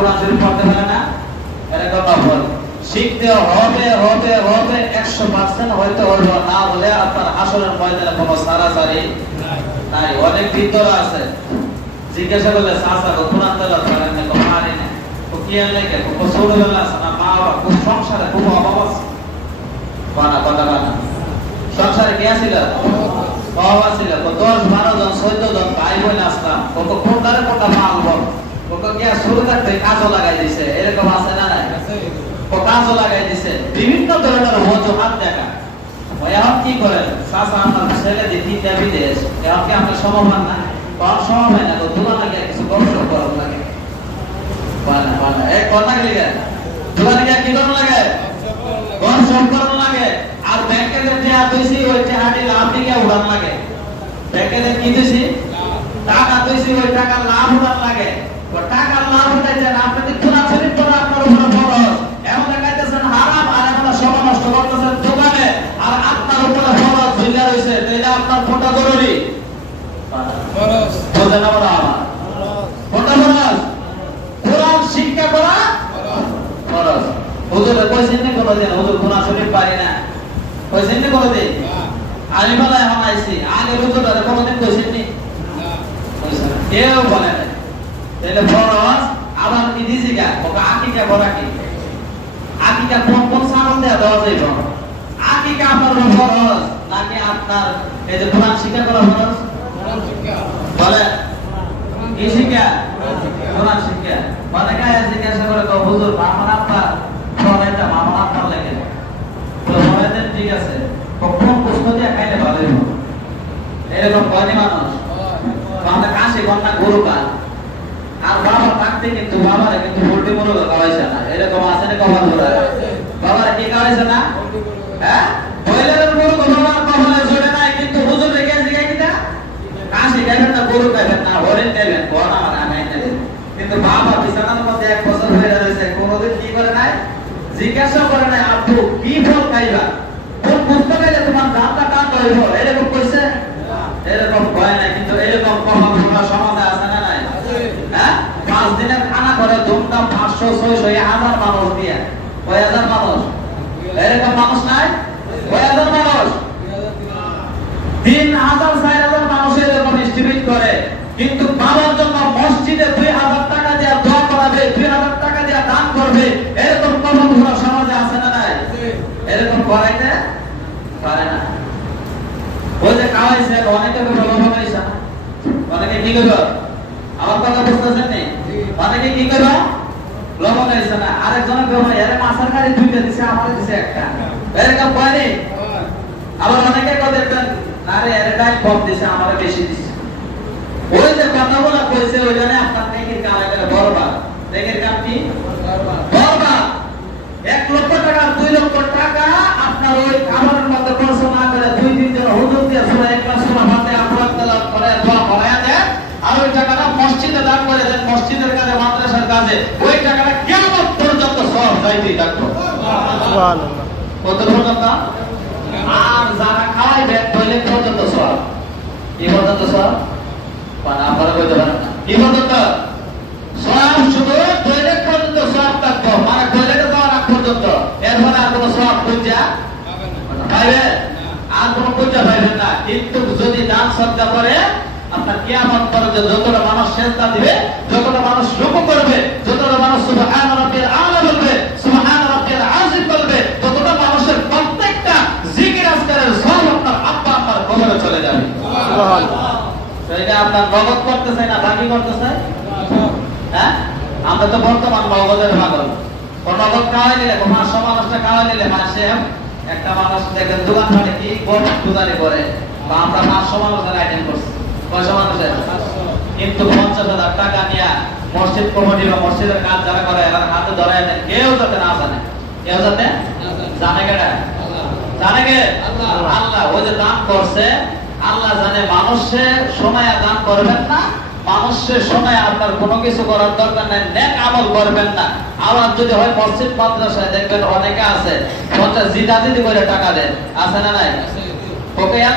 কোরআন শরীফ পড়তে পারে না এরকম নফল শিখতে হবে হবে হবে, একশো পার্সেন্ট হয়তো হইব। না হলে আপনার আসরের ময়দানে কোনো সারাসারি নাই। অনেক ভিতর আছে। জিজ্ঞাসা করলে চাচা গো কোরআন তেলাওয়াত করেন না? কোনো পারি না ও কি আনলে কে ও ছোটবেলা আছে না? মা বাবা খুব সংসারে খুব অভাব আছে? বানা, কথা বানা। সংসারে কে আছিল? অভাব আছিল। তো দশ বারো জন, চোদ্দ জন ভাই বোন আসতাম। ওকে কোনটারে কোনটা মাল বল থাকতে কাজও লাগাই দিছে, এরকম আছে না নাই? কাজও লাগাই দিছে। বিভিন্ন ধরনের অজুহাত দেখা। এখন কি করেন? চাচা, আমার ছেলে যে তিনটা বিদেশ, এখন কি সমমান না কম হয় না তো দোকান লাগে কিছু গবেষণা করার লাগে? এক কথা লিখে? গিয়ে কি করার লাগে? গবেষণা করার লাগে। আর ব্যাংকে যে টাকা দিয়েছি ওই টাকাটি লাভ দিকে উড়ান লাগে। ব্যাংকে যে কি দিয়েছি টাকা দিয়েছি ওই টাকা লাভ উড়ান লাগে ও টাকা লাভ উঠাইছেন আপনি তো কোরআন শরীফ পড়া আপনার উপরে ফরজ এমন দেখাইতেছেন হারাম আর এমন সময় নষ্ট করতেছেন দোকানে আর আপনার উপরে ফরজ ঝুলিয়া রয়েছে তাইলে আপনার কোনটা জরুরি আমরা আমার। কোনটা ফরজ। কোরআন শিক্ষা করা? ফরজ। হুজুর কইছেন না কোনোদিন? হুজুর কোরআন শরীফ পারি না। কইছেন না কোনোদিন? আমি বলে এখন আগে হুজুর আর কোনোদিন কইছেন নি? কেউ বলে না তাহলে ফরজ আবার কি দিছি ওকে আকিকা বড় কি? আকিকা কোন কোন সামান দেওয়া যাইব? আকিকা আপনার ফরজ। নাকি আপনার, এই যে কোরআন শিক্ষা করা ফরজ বলে? কি শিক্ষা? কোরআন শিক্ষা। গায়ে জিজ্ঞাসা করে তো হুজুর, মামন আপা ফরাইটা মামন আপার লেগে তো ফরাইতেন ঠিক আছে। কখন প্রশ্ন দিয়ে খাইলে ভালো এরকম কয়নি মানুষ। আমরা কাশি কন্যা গরু পান আর বাবা থাকতে কিন্তু, বাবারে কিন্তু পোল্ট্রি মুরগ খাওয়াইছে না। এরকম আছে না ধরে। বাবারে কি খাওয়াইছে না? হ্যাঁ ব্রয়লারের গরু বাবার কখনো জোরে নাই কিন্তু হুজুর রেখে জিজ্ঞাসা কিনা কাশি খাইবেন না গরু খাইবেন না হরিণ খাইবেন বড় আমার আনাই নেবেন কিন্তু বাবা বিছানার মধ্যে এক বছর হয়ে রয়েছে কোনোদিন কি করে নাই জিজ্ঞাসা করে নাই আপু কি ফল খাইবা? কোন বুঝতে পারলে তোমার দামটা কাম হইব এরকম কইছে? এরকম নাই, কিন্তু এরকম কথা সমাজে আছে না নাই? হ্যাঁ? পাঁচ দিনের খানা করে ধুমধাম পাঁচশো, ছয়শো হাজার মানুষ দিয়ে কয় হাজার মানুষ? এরকম মানুষ নাই? কয় হাজার মানুষ? তিন হাজার, চার হাজার মানুষের এরকম করে। কিন্তু বাবার জন্য মসজিদে দুই হাজার টাকা দিয়ে দোয়া করাবে, দুই হাজার টাকা দিয়ে দান করবে এরকম কখন ঘোরা সমাজে আছে না নাই এরকম করাইতে পারে না। ওই যে খাওয়াইছে অনেকে তো ভালো খাওয়াইছে অনেকে কি করবে আমার কথা বুঝতেছেন নি? অনেকে কি করবে লবণ খাইছে না। আরেকজনের কেউ এর মাছের গাড়ি দুইটা দিছে আমার দিছে একটা। এরকম কয়নি আবার অনেকে কথা দেখবেন আরে এর ডাই কম দিছে আমারে বেশি দিছে। ওই যে কথা বলা কইছে ওই জন্য আপনার নেকির কাম এখানে বরবাদ। নেকির কাম কি? বরবাদ। এক লক্ষ টাকা দুই লক্ষ টাকা আপনার ওই খাবারের মধ্যে খরচ না করে দুই তিন জন হুজুর দিয়ে সুরা এক মাস সুরা হাতে আপনার তেলাওয়াত করে দোয়া করায়া দেন আর ওই টাকাটা মসজিদে দান করে দেন মসজিদের কাজে মাদ্রাসার কাজে। ওই টাকাটা কেমন পর্যন্ত সব যাইতেই থাকতো কত পর্যন্ত? আর যারা খাওয়াইবে টয়লেট পর্যন্ত সব। কি পর্যন্ত সব মানে আপনারা কইতে পারেন না। কি পর্যন্ত সব শুধু টয়লেট পর্যন্ত সব থাকব। মানে টয়লেটে যাওয়ার আগ পর্যন্ত। এরপরে আর কোনো সব খুঁজা পাইবে আর কোনো খুঁজা পাইবেন না। কিন্তু যদি দান সজ্জা করে আপনার কিয়ামত পর্যন্ত যতটা মানুষ সেজদা দিবে যতটা মানুষ রুকু করবে যতটা মানুষ সুবহান রাব্বিল আলা বলবে সুবহান রাব্বিল আজিম বলবে ততটা মানুষের প্রত্যেকটা জিকির আজকারের সব আপনার আব্বা আপনার কবরে চলে যাবে। এটা আপনার নগদ করতে চাই না বাকি করতে চাই হ্যাঁ? আমরা তো বর্তমান নগদের পাগল। ও নগদ খাওয়াই নিলে পাঁচশো মানুষটা খাওয়াই নিলে মাসে একটা মানুষ দেখেন দোকান মানে কি গরম করে বা আমরা পাঁচশো মানুষের আইটেম করছি। মানুষের কিন্তু পঞ্চাশ হাজার টাকা নিয়ে মসজিদ কমিটি বা মসজিদের কাজ যারা করে এরা হাতে ধরায় দেন কেউ যাতে না জানে। কেউ যাতে জানে কেটা জানে কে? আল্লাহ। আল্লাহ। ওই যে দান করছে আল্লাহ জানে মানুষের সময় দান করবেন না। মানুষের সময় আপনার কোনো কিছু করার দরকার নাই। নেক আমল করবেন না। আবার যদি হয় মসজিদ মাদ্রাসায় দেখবেন অনেকে আছে পঞ্চাশ জিদা জিদি করে টাকা দেন আছে না নাই? ওকে এক